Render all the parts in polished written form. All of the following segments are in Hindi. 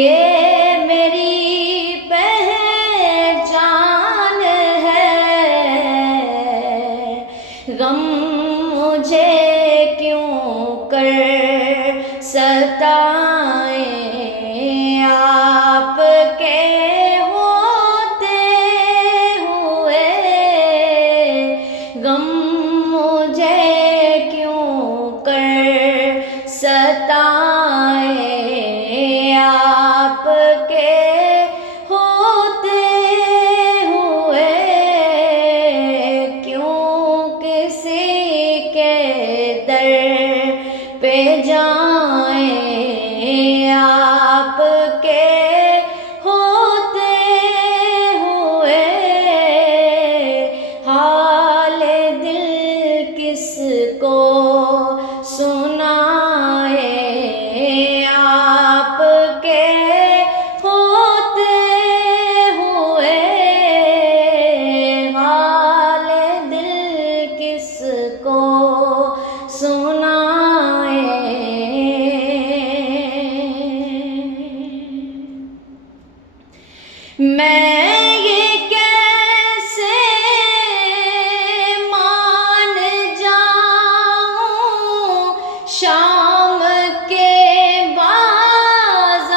ये मेरी पहचान है। गम मुझे क्यों कर सताए, आपके होते हुए। गम मुझे क्यों कर सताए, आपके होते हुए। क्यों किसी के दर पे जाए, आपके होते हुए। हाल दिल किसको सुनाए, आपके होते हुए। हाल दिल किसको सुनाए। मैं ये कैसे मान जाऊं, शाम के बाजार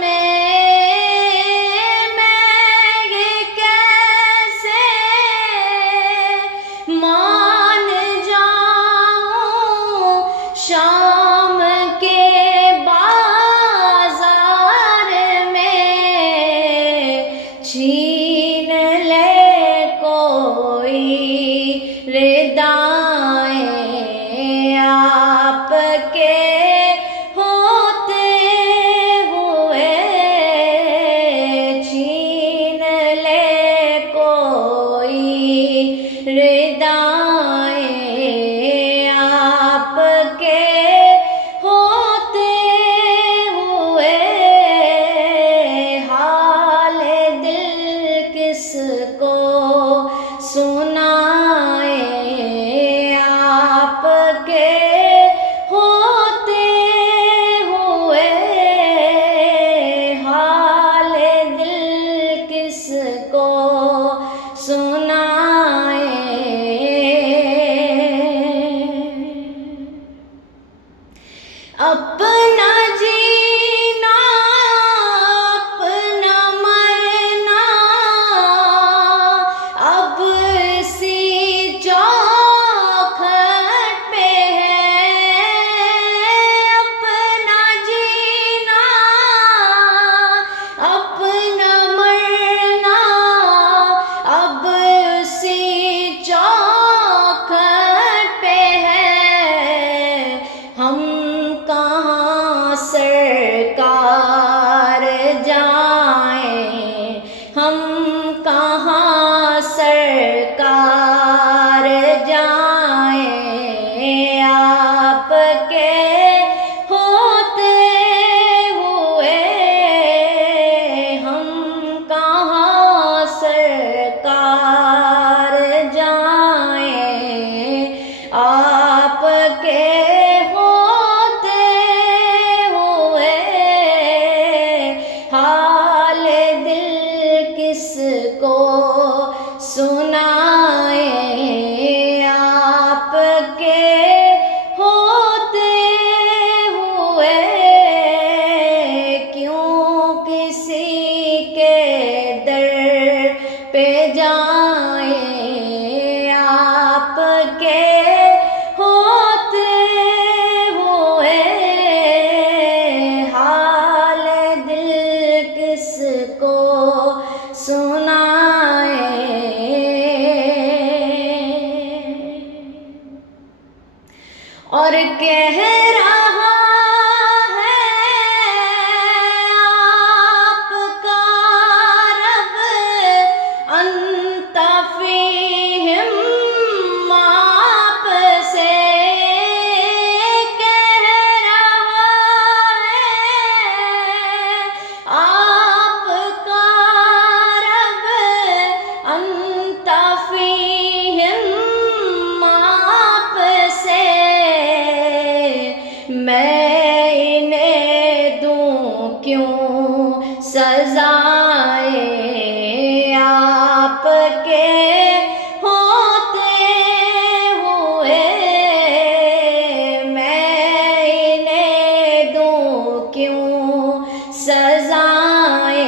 में। मैं ये कैसे मान जाऊं, शाम के बाजार में। क्यों सजाएं आपके होते हुए मैं इन्हें दूं क्यों सजाएं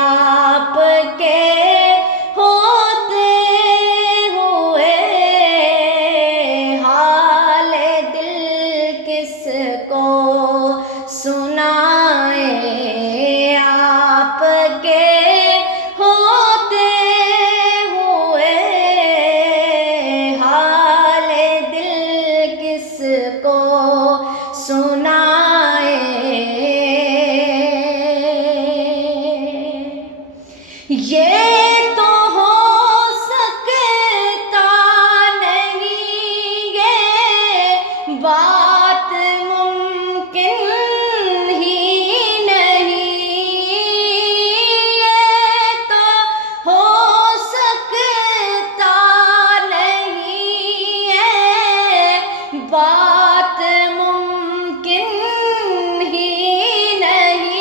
आपके होते हुए हाल दिल किसको सुनाए आपके होते हुए हाल दिल किसको सुनाए ये तो हो सकता नहीं ये बात मुमकिन ही नहीं ये तो हो सकता नहीं है बात मुमकिन ही नहीं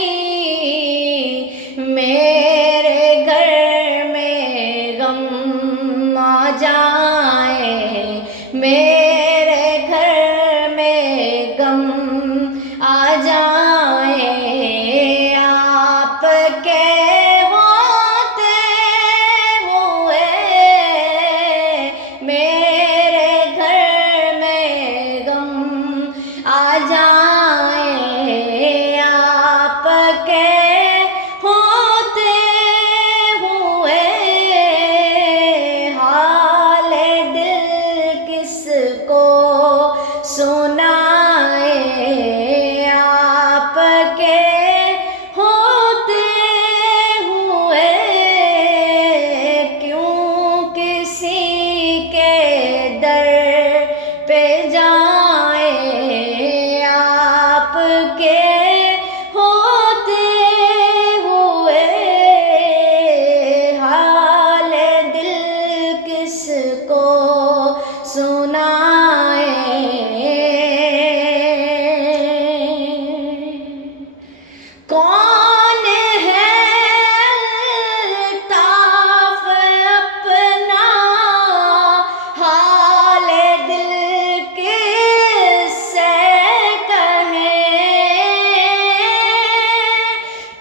मेरे घर में गम आ जाए मेरे घर में गम आ जाए आपके होते हुए मेरे घर में गम आ जाए आपके होते हुए हाल दिल किसको सुनाए आपके होते हुए क्यों किसी के दर पे जाए आपके होते हुए हाल दिल किसको सुनाए कौन है अल्ताफ अपना हाल दिल किससे कहे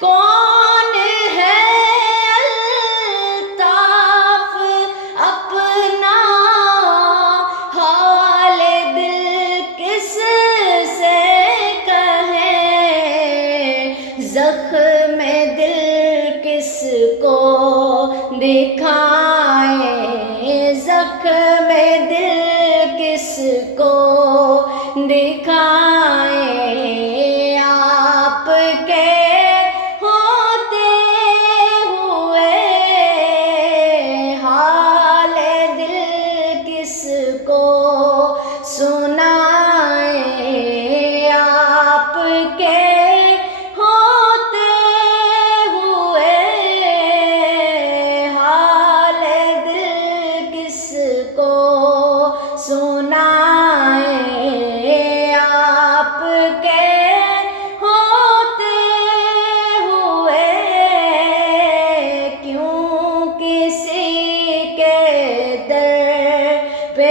कौन है अल्ताफ अपना हाल दिल किससे कहे जख्म दिल किसको दिखाए जख्म दिल किसको दिखाए आपके होते हुए हाल दिल किसको सुनाए आपके होते हुए हाल दिल किसको सुनाए आपके होते हुए क्यों किसी के दर पे